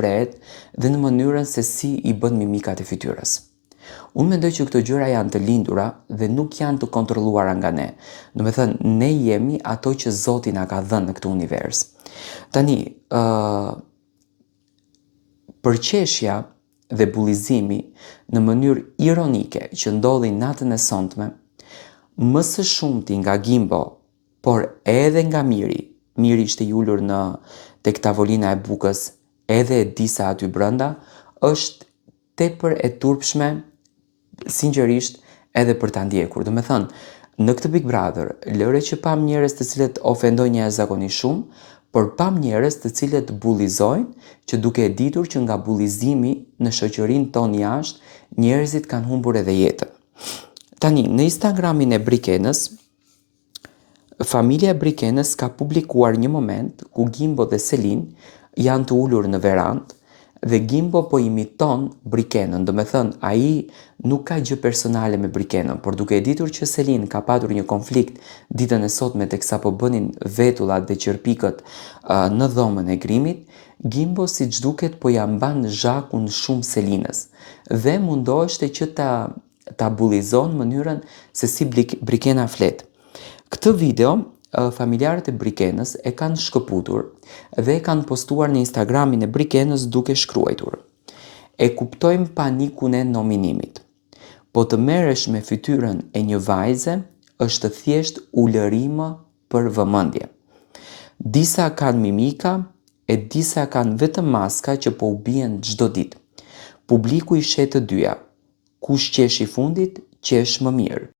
shprehet dhe në mënyrën se si i bën mimikat e fytyrës. Unë mendoj që këto gjëra janë të lindura dhe nuk janë të kontrolluara nga ne. Do me thënë, ne jemi ato që Zoti na ka dhënë në këtë univers. Tani, përqeshja dhe bullizimi në mënyrë ironike që ndodhi natën e sonte, më së shumti nga Gimbo, por edhe nga Miri ishte i ulur tek tavolina e bukës, edhe e disa aty brenda, është tepër e turpshme, sinqerisht, edhe për ta ndjekur. Do me thënë, në këtë Big Brother, lëre që pam njerëz të cilët ofendojnë jashtëzakonisht shumë, por pam njerëz të cilët bullizojnë, që duke e ditur që nga bullizimi në shoqërinë tonë jashtë, njerëzit kanë humbur edhe jetën. Tani, në Instagramin e Brikenës, familja e Brikenës ka publikuar një moment ku Gimbo dhe Selin janë të ulur në verandë dhe Gimbo po imiton Brikenën. Do me thënë, ai nuk ka gjë personale me Brikenën, por duke e ditur që Selin ka patur një konflikt ditën e sotme teksa po bënin vetullat dhe qërpikët në dhomën e Grimit, Gimbo siç duket po ja mban zhakun shumë Selinës dhe mundoheshte që ta bullizon mënyrën se si Brikena flet. Këtë video, familjarët e Brikenës e kanë shkëputur dhe e kanë postuar në Instagramin e Brikenës duke shkruar: "E kuptojmë panikun e nominimit. Po të merresh me fytyrën e një vajze është thjesht ulërim për vëmendje. Disa kanë mimika e disa kanë vetëm maska që po u bien çdo ditë. Publiku i shet të dyja. Kush qesh i fundit, qesh më mirë."